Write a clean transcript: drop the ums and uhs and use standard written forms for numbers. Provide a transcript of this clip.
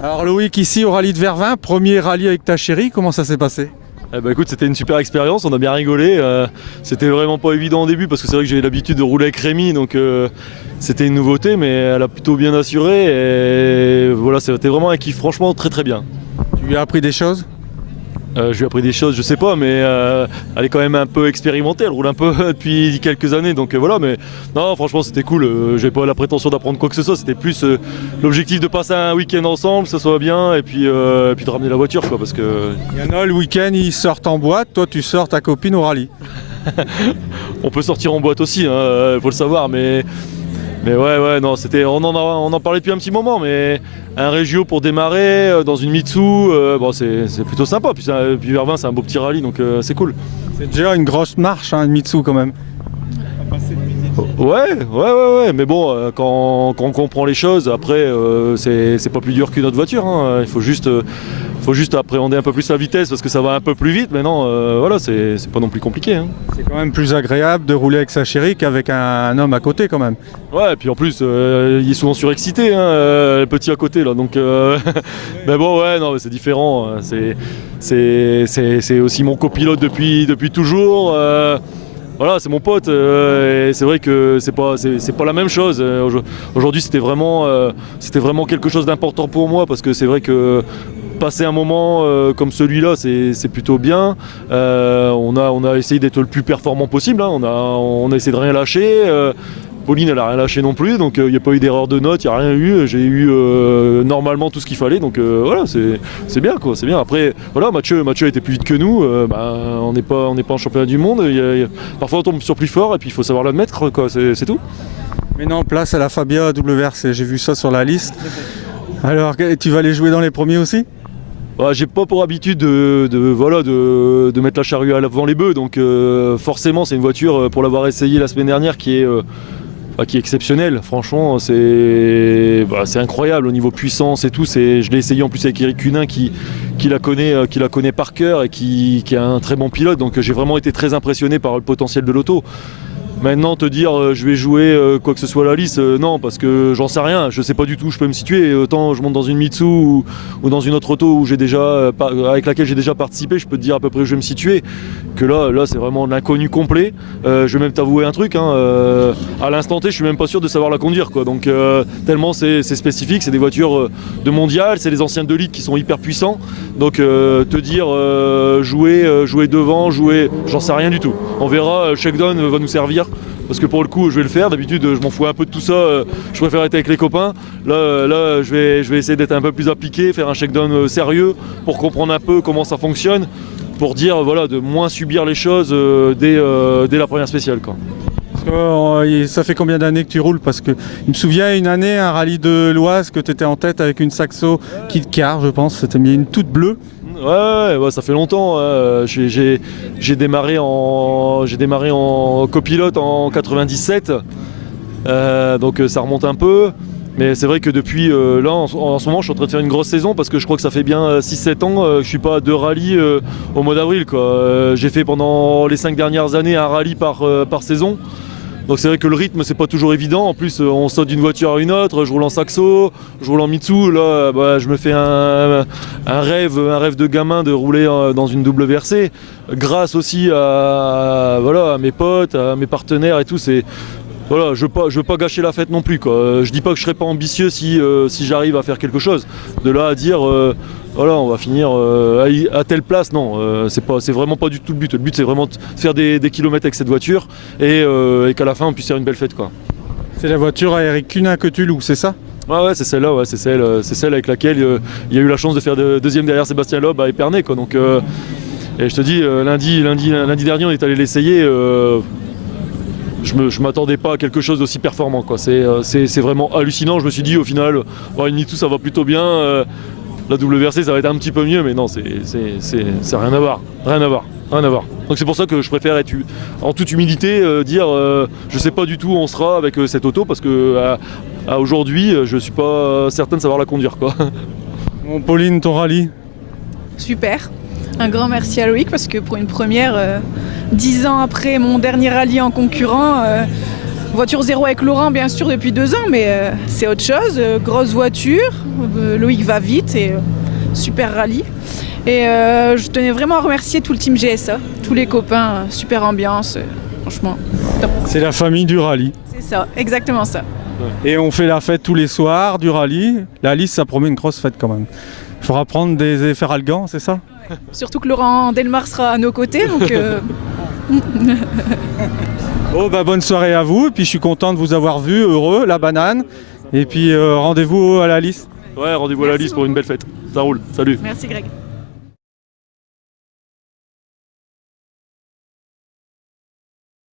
Alors Loïc, ici au rallye de Vervins, premier rallye avec ta chérie, comment ça s'est passé? Eh ben écoute, c'était une super expérience, on a bien rigolé. C'était vraiment pas évident au début parce que c'est vrai que j'ai l'habitude de rouler avec Rémi, donc c'était une nouveauté, mais elle a plutôt bien assuré et voilà, c'était vraiment un kiff, franchement très très bien. Tu lui as appris des choses? Je lui ai appris des choses, je sais pas, mais elle est quand même un peu expérimentée, elle roule un peu depuis quelques années, donc voilà, mais non, franchement c'était cool, j'ai pas la prétention d'apprendre quoi que ce soit, c'était plus l'objectif de passer un week-end ensemble, que ça soit bien, et puis de ramener la voiture, quoi, parce que... Il y en a le week-end, ils sortent en boîte, toi tu sors ta copine au rallye. On peut sortir en boîte aussi, hein, faut le savoir, mais ouais, non, on en parlait depuis un petit moment, mais un Régio pour démarrer dans une Mitsu, bon, c'est plutôt sympa. Puis Vervins, c'est un beau petit rallye, donc c'est cool. C'est déjà une grosse marche, hein, une Mitsu quand même. Ouais, mais bon, quand on comprend les choses, après, c'est pas plus dur qu'une autre voiture, hein. Il faut juste appréhender un peu plus la vitesse parce que ça va un peu plus vite, mais non, voilà, c'est pas non plus compliqué, hein. C'est quand même plus agréable de rouler avec sa chérie qu'avec un homme à côté quand même. Ouais, et puis en plus, il est souvent surexcité, hein, le petit à côté là, donc... mais bon, ouais, non, mais c'est différent, hein. C'est aussi mon copilote depuis toujours. Voilà, c'est mon pote, et c'est vrai que c'est pas la même chose. Aujourd'hui, c'était vraiment quelque chose d'important pour moi parce que c'est vrai que passer un moment comme celui-là, c'est plutôt bien. On a essayé d'être le plus performant possible, hein. On a essayé de rien lâcher. Pauline, elle a rien lâché non plus, donc il n'y a pas eu d'erreur de note, il n'y a rien eu. J'ai eu normalement tout ce qu'il fallait, donc voilà, c'est bien, quoi, c'est bien. Après, voilà, Mathieu a été plus vite que nous, on n'est pas en championnat du monde. Parfois on tombe sur plus fort et puis il faut savoir l'admettre, quoi, c'est tout. Maintenant, place à la Fabia WRC, j'ai vu ça sur la liste. Alors, tu vas les jouer dans les premiers aussi? J'ai pas pour habitude de mettre la charrue avant les bœufs, donc forcément c'est une voiture, pour l'avoir essayé la semaine dernière, qui est exceptionnelle. Franchement, c'est incroyable au niveau puissance et tout. Je l'ai essayé en plus avec Eric Cunin qui la connaît par cœur et qui est un très bon pilote, donc j'ai vraiment été très impressionné par le potentiel de l'auto. Maintenant, te dire je vais jouer quoi que ce soit à la liste, non, parce que j'en sais rien, je sais pas du tout où je peux me situer. Autant je monte dans une Mitsu ou dans une autre auto où avec laquelle j'ai déjà participé, je peux te dire à peu près où je vais me situer. Que là c'est vraiment l'inconnu complet. Je vais même t'avouer un truc, hein, à l'instant T, je suis même pas sûr de savoir la conduire, quoi. Donc tellement c'est spécifique, c'est des voitures de mondial, c'est les anciens de ligue qui sont hyper puissants. Donc te dire jouer devant, j'en sais rien du tout. On verra, Shakedown va nous servir. Parce que pour le coup, je vais le faire. D'habitude, je m'en fous un peu de tout ça. Je préfère être avec les copains. Là, je vais essayer d'être un peu plus appliqué, faire un shakedown sérieux pour comprendre un peu comment ça fonctionne, pour dire voilà, de moins subir les choses dès la première spéciale, quoi. Ça fait combien d'années que tu roules? Parce que il me souvient une année, un rallye de l'Oise, que tu étais en tête avec une Saxo Kit Car, je pense. C'était mis une toute bleue. Ouais, ça fait longtemps. J'ai démarré en copilote en 97, donc ça remonte un peu. Mais c'est vrai que depuis là, en ce moment, je suis en train de faire une grosse saison parce que je crois que ça fait bien 6-7 ans que je suis pas à 2 rallyes au mois d'avril, quoi. J'ai fait pendant les 5 dernières années un rallye par saison. Donc c'est vrai que le rythme, c'est pas toujours évident. En plus, on saute d'une voiture à une autre. Je roule en Saxo, je roule en Mitsu. Là, je me fais un rêve de gamin de rouler dans une WRC. Grâce aussi à mes potes, à mes partenaires et tout. Voilà, je veux pas gâcher la fête non plus, quoi. Je dis pas que je serai pas ambitieux si j'arrive à faire quelque chose. De là à dire voilà, on va finir à telle place, non, c'est vraiment pas du tout le but. Le but, c'est vraiment de faire des kilomètres avec cette voiture et qu'à la fin on puisse faire une belle fête, quoi. C'est la voiture à Eric Cunin que tu loues, c'est ça? Ouais, c'est celle-là, ouais, c'est celle avec laquelle il y a eu la chance de faire deuxième derrière Sébastien Loeb à Épernay, quoi. Donc et je te dis, lundi dernier on est allé l'essayer. Je m'attendais pas à quelque chose d'aussi performant, quoi. C'est vraiment hallucinant. Je me suis dit au final, une Mitsu ça va plutôt bien. La WRC ça va être un petit peu mieux, mais non, c'est rien à voir. Donc c'est pour ça que je préfère être en toute humilité dire je sais pas du tout où on sera avec cette auto parce que à aujourd'hui je suis pas certain de savoir la conduire, quoi. Bon, Pauline, ton rallye? Super. Un grand merci à Loïc parce que pour une première, 10 ans après mon dernier rallye en concurrent, Voiture zéro avec Laurent, bien sûr, depuis 2 ans, mais c'est autre chose. Grosse voiture, Loïc va vite et super rallye. Et je tenais vraiment à remercier tout le team GSA, tous les copains, super ambiance, franchement, top. C'est la famille du rallye. C'est ça, exactement ça. Et on fait la fête tous les soirs du rallye. La liste, ça promet une grosse fête quand même. Il faudra prendre des Feralgan, c'est ça? Surtout que Laurent Delmar sera à nos côtés, donc... Oh bah bonne soirée à vous, et puis je suis content de vous avoir vu, heureux, la banane. Et puis rendez-vous à la liste. Ouais, rendez-vous à la Merci liste pour une belle fête. Ça roule, salut. Merci Greg.